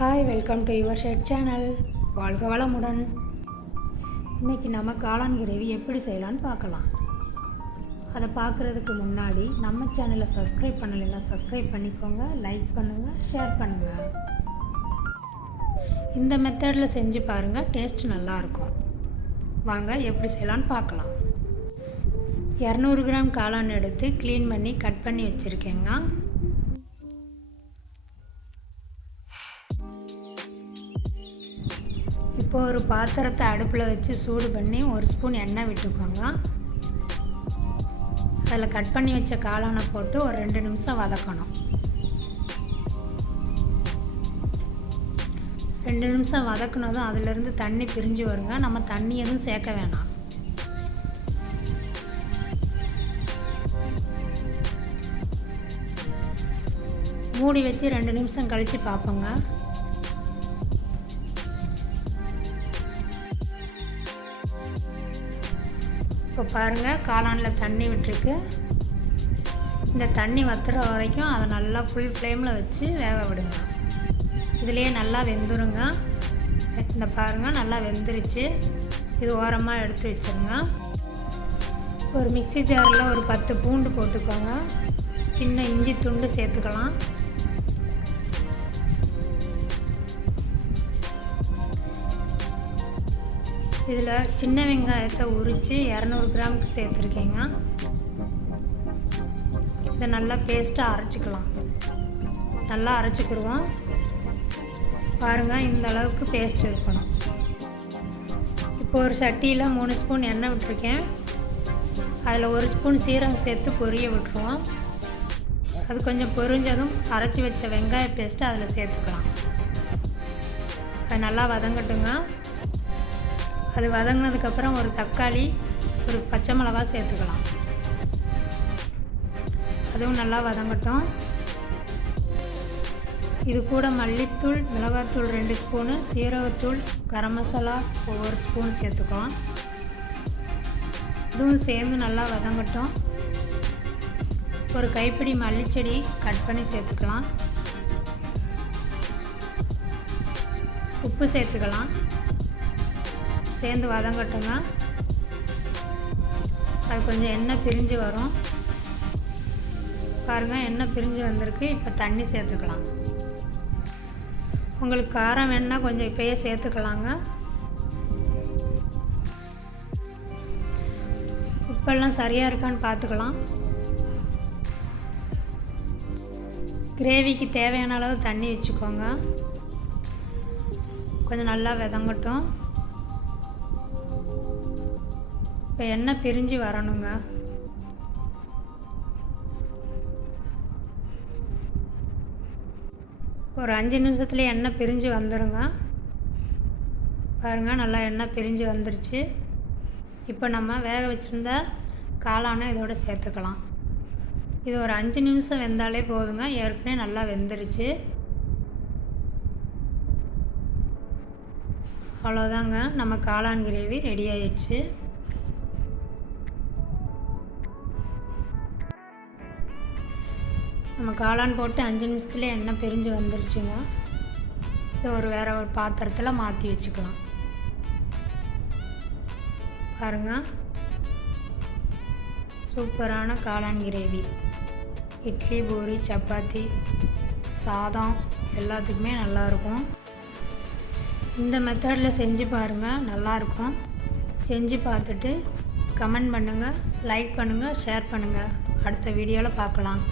Hi, welcome to your shed channel. வாழ்க வளமுடன். இன்றைக்கி நம்ம காளான் கிரேவி எப்படி செய்யலான்னு பார்க்கலாம். அதை பார்க்குறதுக்கு முன்னாடி நம்ம சேனலை சப்ஸ்கிரைப் பண்ணலைன்னா சப்ஸ்கிரைப் பண்ணிக்கோங்க, லைக் பண்ணுங்கள், ஷேர் பண்ணுங்கள். இந்த மெத்தடில் செஞ்சு பாருங்கள், டேஸ்ட் நல்லாயிருக்கும். வாங்க எப்படி செய்யலான்னு பார்க்கலாம். 200 கிராம் காளான் எடுத்து க்ளீன் பண்ணி கட் பண்ணி வச்சுருக்கேங்க. இப்போ ஒரு பாத்திரத்தை அடுப்பில் வச்சு சூடு பண்ணி 1 ஸ்பூன் எண்ணெய் விட்டுக்கோங்க. அதில் கட் பண்ணி வச்ச காளானை போட்டு ஒரு 2 நிமிஷம் வதக்கணும். 2 நிமிஷம் வதக்குனதும் அதிலிருந்து தண்ணி பிரிஞ்சு வருங்க. நம்ம தண்ணி எதுவும் சேர்க்க வேணாம். மூடி வச்சு 2 நிமிஷம் கழித்து பார்ப்போங்க. இப்போ பாருங்கள், காளானில் தண்ணி விட்டுருக்கு. இந்த தண்ணி வத்துற வரைக்கும் அதை நல்லா ஃபுல் ஃப்ளேமில் வச்சு வேக விடுங்க. இதுலேயே நல்லா வெந்துருங்க. இந்த பாருங்கள், நல்லா வெந்துருச்சு. இது ஓரமாக எடுத்து வச்சுருங்க. ஒரு மிக்ஸி ஜாரில் ஒரு 10 பூண்டு போட்டுக்கோங்க. சின்ன இஞ்சி துண்டு சேர்த்துக்கலாம். இதில் சின்ன வெங்காயத்தை உரித்து 200 கிராமுக்கு சேர்த்துருக்கேங்க. இதை நல்லா பேஸ்ட்டாக அரைச்சிக்கலாம். நல்லா அரைச்சிக்கிடுவோம். பாருங்கள், இந்த அளவுக்கு பேஸ்ட் இருக்கணும். இப்போ ஒரு சட்டியில் 3 ஸ்பூன் எண்ணெய் விட்டுருக்கேன். அதில் 1 ஸ்பூன் சீரகம் சேர்த்து பொரிய விட்டுருவோம். அது கொஞ்சம் பொரிஞ்சதும் அரைச்சி வச்ச வெங்காய பேஸ்ட்டு அதில் சேர்த்துக்கலாம். அது நல்லா வதங்கட்டுங்க. அது வதங்கினதுக்கப்புறம் ஒரு தக்காளி, ஒரு பச்சை மிளகா சேர்த்துக்கலாம். அதுவும் நல்லா வதங்கட்டும். இது கூட மல்லித்தூள், மிளகாத்தூள் 2 ஸ்பூனு, சீரகத்தூள், கரம் மசாலா 1 ஸ்பூன் சேர்த்துக்கலாம். இதுவும் சேர்ந்து நல்லா வதங்கட்டும். ஒரு கைப்பிடி மல்லிச்செடி கட் பண்ணி சேர்த்துக்கலாம். உப்பு சேர்த்துக்கலாம். சேர்ந்து வதங்கட்டுங்க. அது கொஞ்சம் எண்ணெய் பிரிஞ்சு வரும். பாருங்கள், எண்ணெய் பிரிஞ்சு வந்திருக்கு. இப்போ தண்ணி சேர்த்துக்கலாம். உங்களுக்கு காரம் வேணுன்னா கொஞ்சம் இப்போயே சேர்த்துக்கலாங்க. உப்பெல்லாம் சரியாக இருக்கான்னு பார்த்துக்கலாம். கிரேவிக்கு தேவையான அளவு தண்ணி வச்சுக்கோங்க. கொஞ்சம் நல்லா வதங்கட்டும். இப்போ எண்ணெய் பிரிஞ்சு வரணுங்க. ஒரு 5 நிமிஷத்துலேயே எண்ணெய் பிரிஞ்சு வந்துடுங்க. பாருங்கள், நல்லா எண்ணெய் பிரிஞ்சு வந்துருச்சு. இப்போ நம்ம வேக வச்சுருந்த காளானை இதோட சேர்த்துக்கலாம். இது ஒரு 5 நிமிஷம் வெந்தாலே போதுங்க. ஏற்கனவே நல்லா வெந்துருச்சு. அவ்வளோதாங்க, நம்ம காளான் கிரேவி ரெடி ஆயிடுச்சு. நம்ம காளான் போட்டு 5 நிமிஷத்துலேயே எண்ணெய் பிரிஞ்சு வந்துருச்சுங்க. இது வேறு ஒரு பாத்திரத்தில் மாற்றி வச்சுக்கலாம். பாருங்கள், சூப்பரான காளான் கிரேவி இட்லி, பூரி, சப்பாத்தி, சாதம் எல்லாத்துக்குமே நல்லாயிருக்கும். இந்த மெத்தடில் செஞ்சு பாருங்கள், நல்லாயிருக்கும். செஞ்சு பார்த்துட்டு கமெண்ட் பண்ணுங்கள், லைக் பண்ணுங்கள், ஷேர் பண்ணுங்கள். அடுத்த வீடியோவில் பார்க்கலாம்.